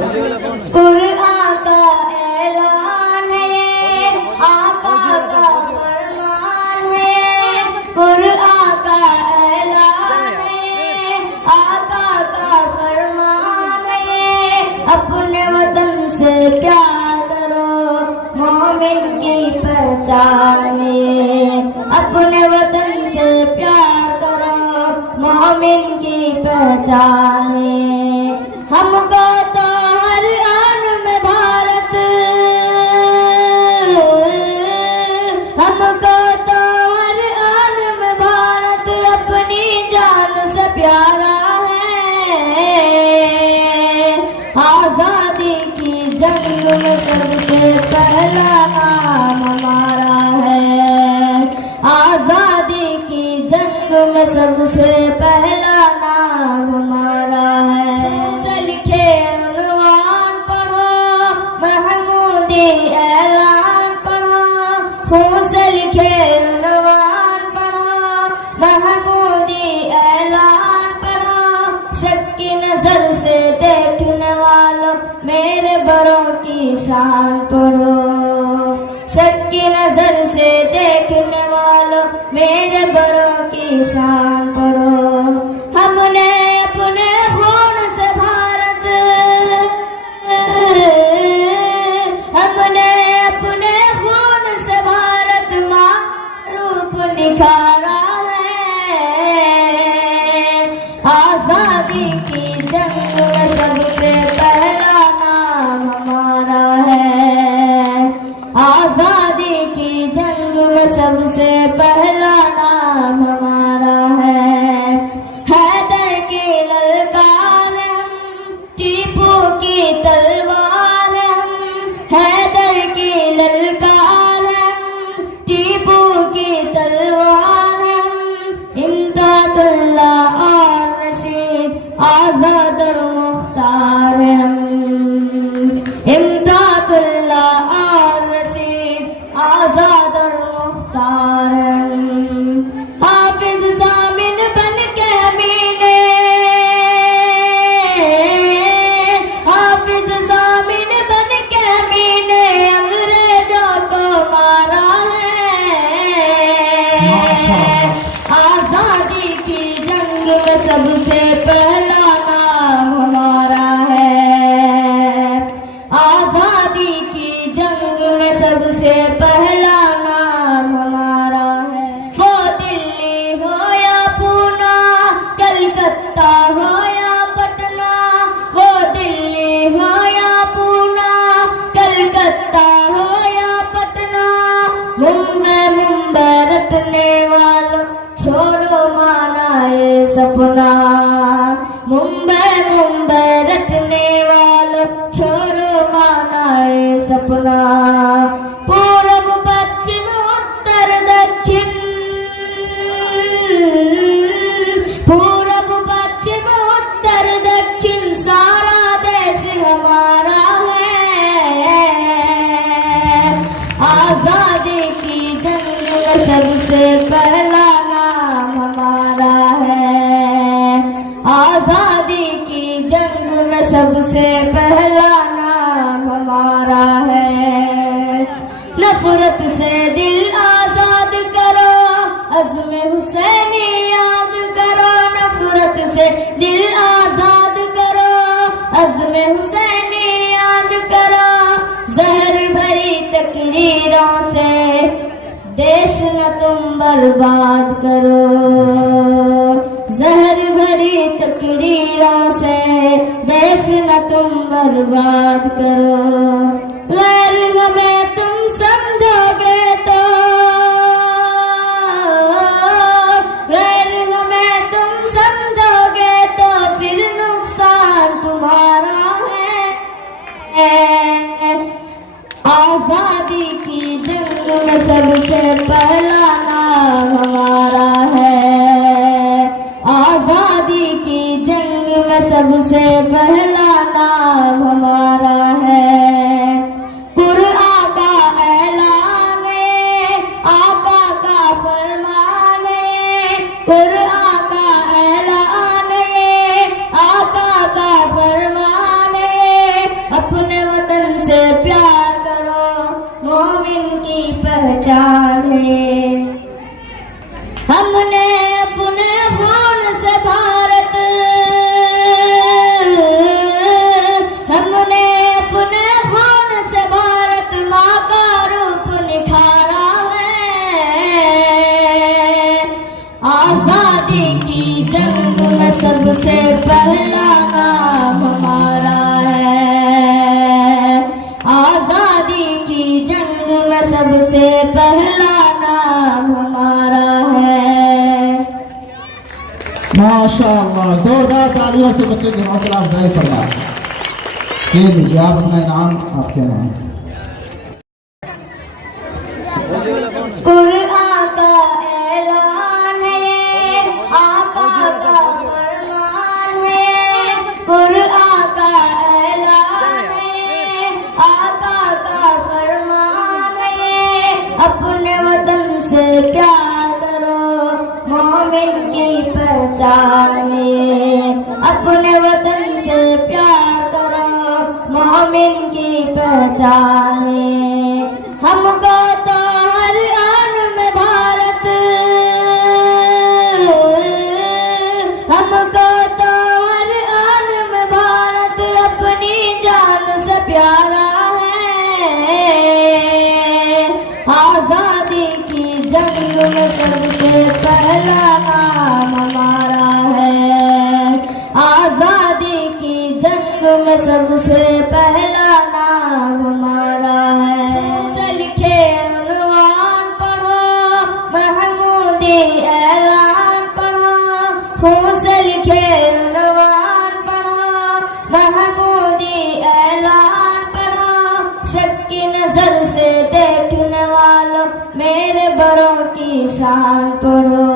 कुरान का ऐलान है, आका का फरमान है। कुरान का ऐलान है, आका का फरमान है। अपने वतन से प्यार करो, मोमिन की पहचान है। अपने वतन से प्यार करो, मोमिन की पहचान है। हमको तो हर आन में भारत, हमको तो हर आन में भारत अपनी जान से प्यारा है। आजादी की जंग में सबसे पहला नाम हमारा है। आजादी की जंग में सबसे पहला नाम हमारा है। लिखे उन्वान पढ़ो, महमूदी ऐलान पढ़ो। से लिखे उन्वान पढ़ो, महमूदी ऐलान पढ़ो। शक की नजर से देखने वालों मेरे बड़ों की शान पढ़ो। शक की नजर से देखने वालों मेरे बड़ों की शान पढ़ो। हमने अपने खून से भारत, हमने अपने खून से भारत माँ रूप निखारा है। आजादी की जंग में सबसे पहला नाम हमारा है। आजादी की जंग में सबसे पहला नाम हमारा है। हैदर की ललकार हम, टीपू की तलवार हम। हैदर की ललकार हम, टीपू की तलवार हम। इम्दादुल्लाह और रशीद, आजाद और मुख्तार हम। इम्दादुल्लाह और रशीद, आजाद और मुख्तार हम। हाफिज जामिन बन के अमीने, हाफिज जामिन बन के अमीने अंग्रेजों को मारा है। आजादी की जंग में सबसे पहला नाम हमारा है। आजादी की जंग में सबसे पहला नाम हमारा है। वो दिल्ली हो या पूना, कलकत्ता हो या पटना। वो दिल्ली हो या पूना, कलकत्ता हो या पटना। मुंबई मुंबई रटने वालों छोड़ो माना ये सपना। मुंबई मुंबई रटने वालों छोड़ो माना ये सपना। पूरब पश्चिम उत्तर दक्षिण, पूरब पश्चिम उत्तर दक्षिण सारा देश हमारा है। आजादी की जंग में सबसे पहला नाम हमारा है। आजादी की जंग में सबसे पहला नाम हमारा है। नफरत से दिल आजाद करो, अज़्म हुसैनी याद करो। नफरत से दिल आजाद करो, अज़्म हुसैनी याद करो। जहर भरी तकरीरों से देश न तुम बर्बाद करो। जहर भरी तकरीरों से देश न तुम बर्बाद करो। गैर हमें तुम समझोगे तो, गैर हमें तुम समझोगे तो फिर नुकसान तुम्हारा है। आजादी की जंग में सबसे पहला नाम हमारा है। आजादी की जंग में सबसे पहला नाम हमारा है। कुरान का ऐलान है, आका का फरमान है। कुरान का ऐलान है, आका का फरमान है। माशाअल्लाह, जोरदार तालियों से बच्चे की हौसला अफजाई फरमा। ये लीजिए आप अपना इनाम, आपके नाम। कुरान का ऐलान है, आका का फरमान है। कुरान का ऐलान है, आका का फरमान है। अपने वतन से प्यार करो, मोमिन की पहचान है। अपने वतन से प्यार करो, मोमिन की पहचान है। हमको तो हर आन में भारत, हमको तो हर आन में भारत अपनी जान से प्यारा है। आजादी की जंग में सबसे पहला नाम हमारा है। आजादी की जंग में सबसे पहला नाम हमारा है। से लिखे उन्वान पढ़ो, महमूदी ऐलान पढ़ो। से लिखे उन्वान पढ़ो, महमूदी ऐलान पढ़ो। शक की नजर से देखने वालों, मेरे बड़ों की शान पढ़ो।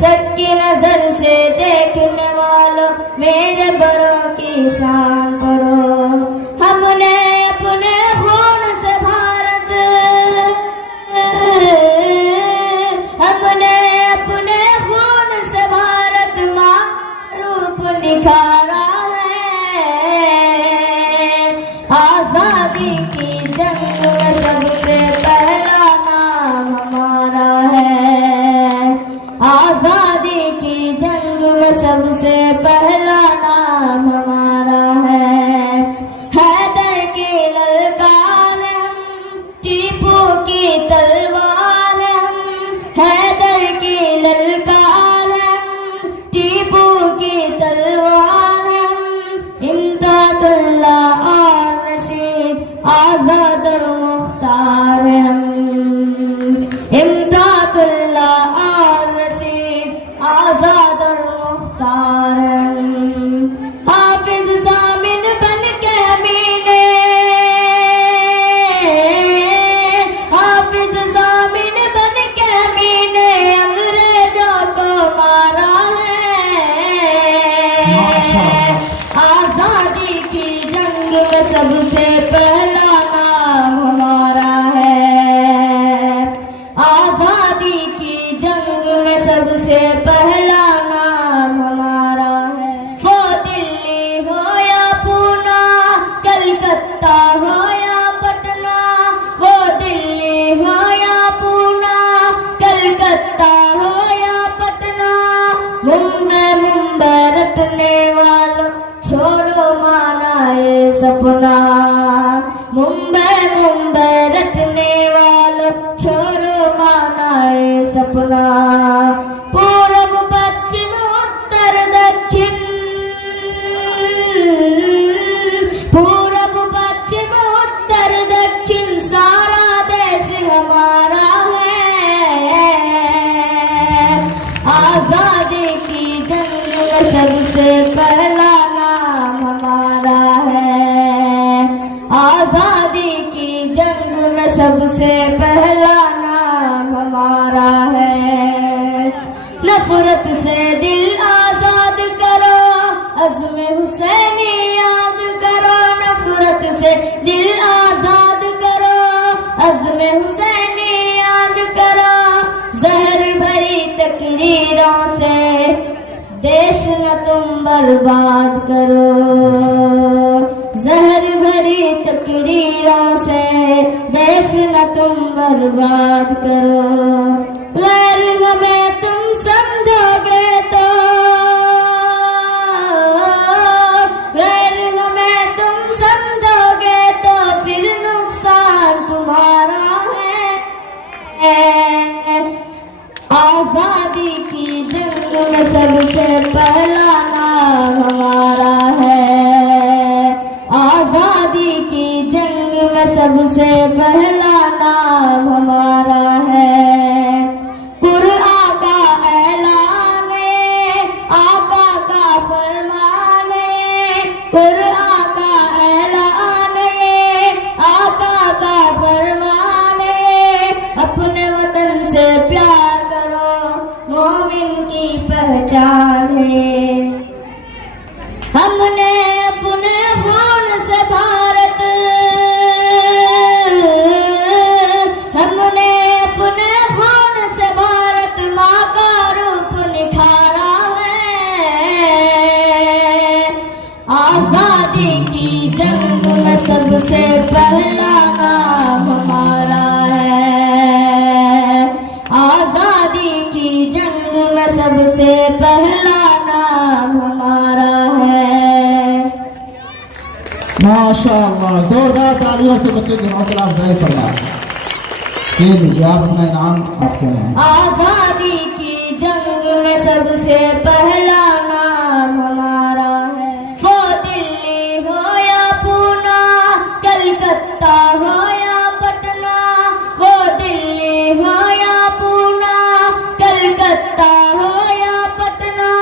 शक की नजर से देखने वालों, मेरे बड़ों की शान पढ़ो। हमने अपने खून से भारत, हमने अपने खून से भारत माँ रूप निखारा है। आजादी की जंग में सबसे पहला नाम हमारा है। आजादी की जंग में सबसे पहला नाम हमारा है। हैदर की ललकार हम, टीपू की तलवार हम। हैदर की ललकार हम, टीपू की तलवार हम। इम्दादुल्लाह और रशीद, आजाद और मुख्तार हम। इम्दादुल्लाह और रशीद, आजाद और मुख्तार हम। हाफिज जामिन बन के अमीने, हाफिज जामिन बन के अमीने अंग्रेजों को मारा है। आजादी की जंग में सबसे पहला नाम हमारा है। आजादी की जंग में सबसे पहला नाम हमारा है। वो दिल्ली हो या पूना, कलकत्ता हो या पटना। वो दिल्ली हो या पूना, कलकत्ता हो या पटना। मुंबई मुंबई रटने वालों, छोड़ो माना ये सपना। मुंबई मुंबई रटने वालों, छोड़ो माना ये सपना। पूरब पश्चिम उत्तर दक्षिण, पूरब पश्चिम उत्तर दक्षिण सारा देश हमारा है। आजादी की जंग में सबसे पहला नाम हमारा है। आजादी की जंग में सबसे पहला नाम हमारा है। नफरत से दिल आजाद करो, अज़्म हुसैनी याद करो। नफरत से दिल आजाद करो, अज़्म हुसैनी याद करो। जहर भरी तकरीरों से देश न तुम बर्बाद करो। जहर भरी तकरीरों से देश न तुम बर्बाद करो। गैर में तुम समझोगे तो, गैर में तुम समझोगे तो फिर नुकसान तुम्हारा है। आजादी की जंग में सबसे पहला नाम हमारा है। आजादी की जंग में सबसे पहला नाम हमारा है। कुरान का ऐलान है, कुरान का ऐलान ये, आका का फरमान ये, अपने वतन से प्यार करो, मोमिन की पहचान है। हमने अपने खून से भारत, हमने अपने खून से भारत माँ का रूप निखारा है। आजादी की जंग में सबसे पहला नाम हमारा है। आजादी की जंग में सबसे पहला नाम हमारा है। माशाअल्लाह, जोरदार तालियों से बच्चे की हौसला अफजाई फरमाएं। ये लीजिए आप अपना इनाम आपके हैं। आजादी की जंग में सबसे पहला नाम हमारा है। वो दिल्ली हो या पूना, कलकत्ता हो या पटना, वो दिल्ली हो या पूना, कलकत्ता हो या पटना,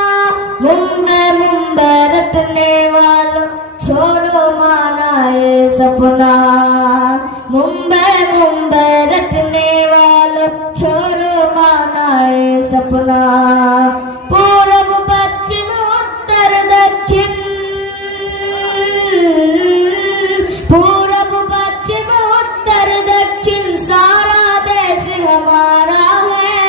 मुंबई रटने वालों छोड़ो माना ये सपना। मुंबई रटने वालों छोड़ो माना ये सपना। पूरब पश्चिम उत्तर दक्षिण, पूरब पश्चिम उत्तर दक्षिण सारा देश हमारा है।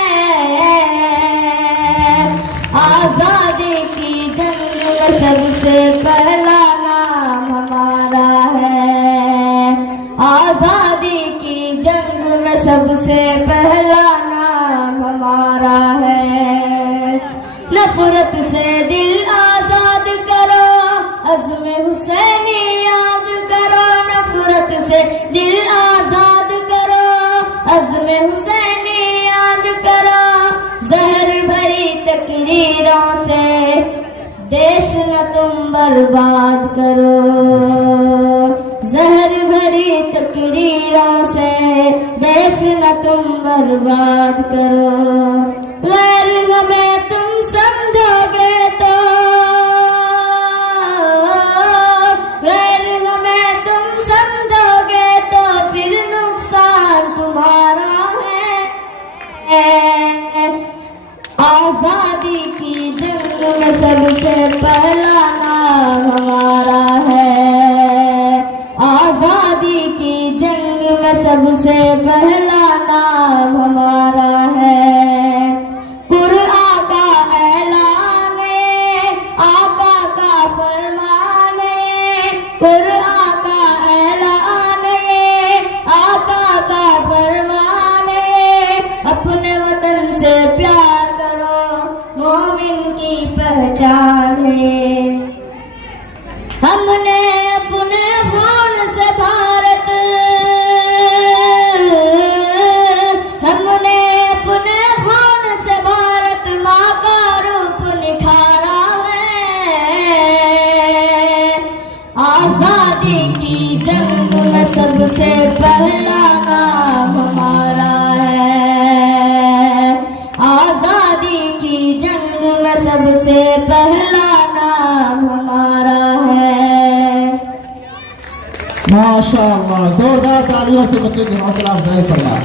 आजादी की जंग में सबसे पहला नाम हमारा है। आजादी की जंग में सबसे पहला नाम हमारा है। नफरत से दिल आजाद करो, अज़्म हुसैनी याद करो। नफरत से दिल आजाद करो, अज़्म हुसैनी याद करो। जहर भरी तकरीरों से देश न तुम बर्बाद करो। जहर भरी तकरीरों से देश न तुम बर्बाद करो। गैर में तुम समझोगे तो, गैर में तुम समझोगे तो फिर नुकसान तुम्हारा है। आजादी की जंग में सबसे पहला नाम हमारा है। आजादी की जंग में सबसे पहला नाम हमारा है। कुरान का ऐलान है, आका का फरमान है। कुरान का ऐलान है, आका का फरमान है। अपने वतन से प्यार करो, मोमिन की पहचान है। हमने अपने खून से भारत, हमने अपने खून से भारत माँ का रूप निखारा है। आजादी की जंग में सबसे पहला नाम हमारा है। आजादी की जंग में सबसे पहला नाम हमारा है। माशाअल्लाह, जोरदार तालियों से बच्चे की हौसला अफजाई फरमाएं।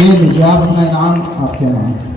ये लीजिए आप अपना इनाम आपके हैं।